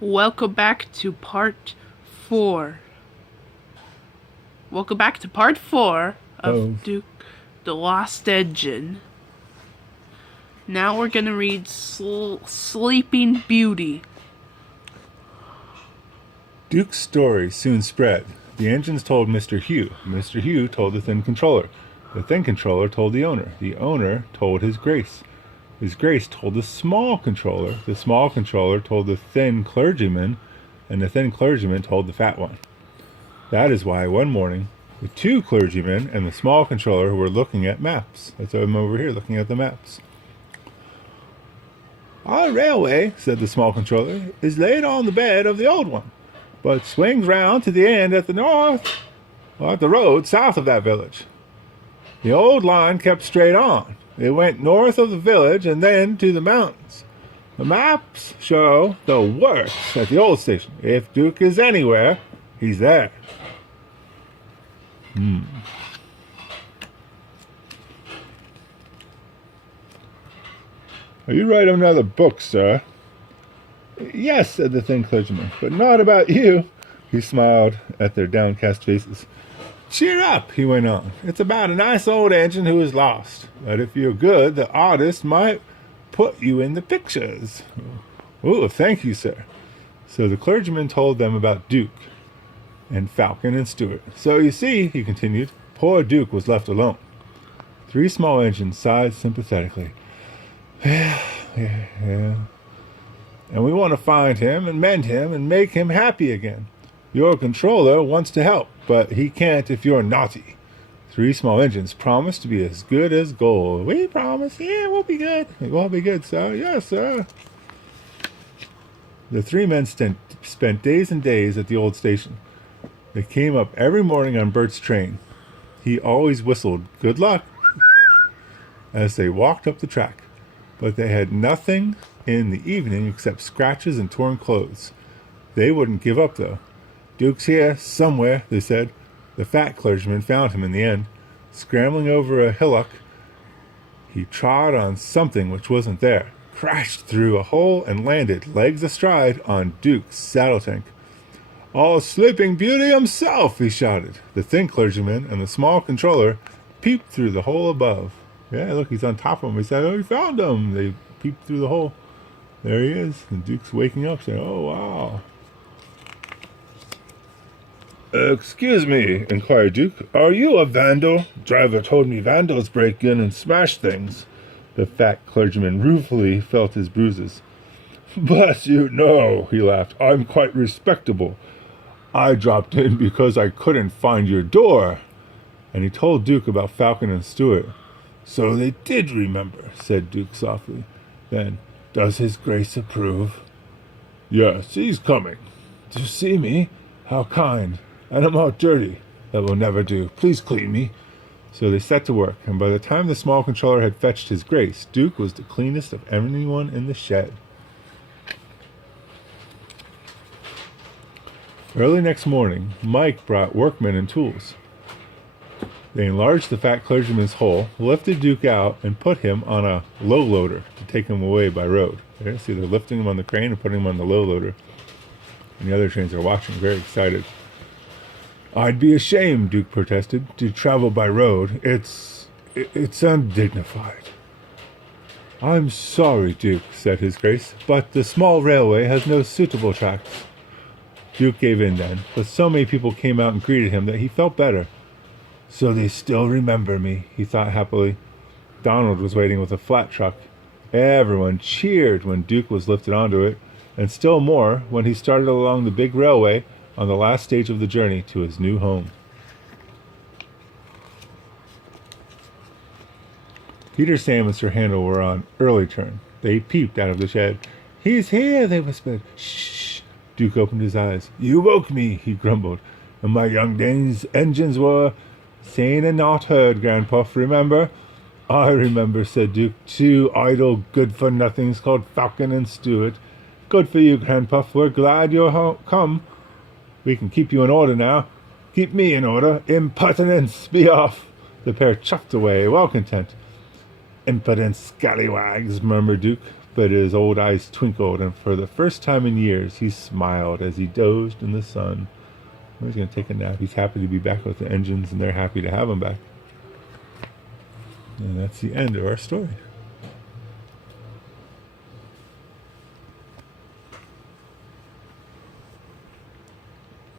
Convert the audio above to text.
Welcome back to part 4. Welcome back to part 4 of Duke the Lost Engine. Now we're gonna read Sleeping Beauty. Duke's story soon spread. The engines told Mr. Hugh. Mr. Hugh told the thin controller. The thin controller told the owner. The owner told his grace. His grace told the small controller. The small controller told the thin clergyman, and the thin clergyman told the fat one. That is why one morning, the two clergymen and the small controller were looking at maps. That's why I'm over here looking at the maps. Our railway, said the small controller, is laid on the bed of the old one, but swings round to the end at the north, or at the road south of that village. The old line kept straight on. It went north of the village and then to the mountains. The maps show the works at the old station. If Duke is anywhere, he's there. Are you writing another book, sir? Yes, said the thin clergyman, but not about you. He smiled at their downcast faces. Cheer up, he went on. It's about a nice old engine who is lost. But if you're good, the artist might put you in the pictures. Oh, thank you, sir. So the clergyman told them about Duke and Falcon and Stuart. So you see, he continued, poor Duke was left alone. Three small engines sighed sympathetically. Yeah. And we want to find him and mend him and make him happy again. Your controller wants to help, but he can't if you're naughty. Three small engines promise to be as good as gold. We promise. Yeah, we'll be good. We'll be good, sir. Yes, sir. The three men spent days and days at the old station. They came up every morning on Bert's train. He always whistled, "Good luck," as they walked up the track. But they had nothing in the evening except scratches and torn clothes. They wouldn't give up, though. Duke's here, somewhere, they said. The fat clergyman found him in the end. Scrambling over a hillock, he trod on something which wasn't there, crashed through a hole, and landed, legs astride, on Duke's saddle tank. "All Sleeping Beauty himself," he shouted. The thin clergyman and the small controller peeped through the hole above. Yeah, look, he's on top of him. He said, "Oh, we found him." They peeped through the hole. There he is. And Duke's waking up saying, "Oh, wow." "Excuse me," inquired Duke. "Are you a vandal? Driver told me vandals break in and smash things." The fat clergyman ruefully felt his bruises. "Bless you, no," he laughed. "I'm quite respectable. I dropped in because I couldn't find your door." And he told Duke about Falcon and Stuart. "So they did remember," said Duke softly. Then, "Does his grace approve?" "Yes, he's coming." "To see me? How kind. And I'm all dirty. That will never do. Please clean me." So they set to work, and by the time the small controller had fetched his grace, Duke was the cleanest of anyone in the shed. Early next morning, Mike brought workmen and tools. They enlarged the fat clergyman's hole, lifted Duke out, and put him on a low loader to take him away by road. There, see, they're lifting him on the crane and putting him on the low loader. And the other trains are watching, very excited. "I'd be ashamed," Duke protested, "to travel by road. It's undignified." "I'm sorry, Duke," said his grace, "but the small railway has no suitable tracks." Duke gave in then, but so many people came out and greeted him that he felt better. So they still remember me, he thought happily. Donald was waiting with a flat truck. Everyone cheered when Duke was lifted onto it, and still more when he started along the big railway on the last stage of the journey to his new home. Peter, Sam, and Sir Handel were on early turn. They peeped out of the shed. "He's here," they whispered. "Shh." Duke opened his eyes. "You woke me," he grumbled, "and my young dame's engines were seen and not heard, Grandpuff, remember?" "I remember," said Duke. "Two idle good-for-nothings called Falcon and Stuart. Good for you, Grandpuff. We're glad you're come. We can keep you in order now." "Keep me in order? Impertinence! Be off!" The pair chucked away, well content. "Impudent scallywags," murmured Duke. but his old eyes twinkled, and for the first time in years, he smiled as he dozed in the sun. He's going to take a nap. He's happy to be back with the engines, and they're happy to have him back. And that's the end of our story.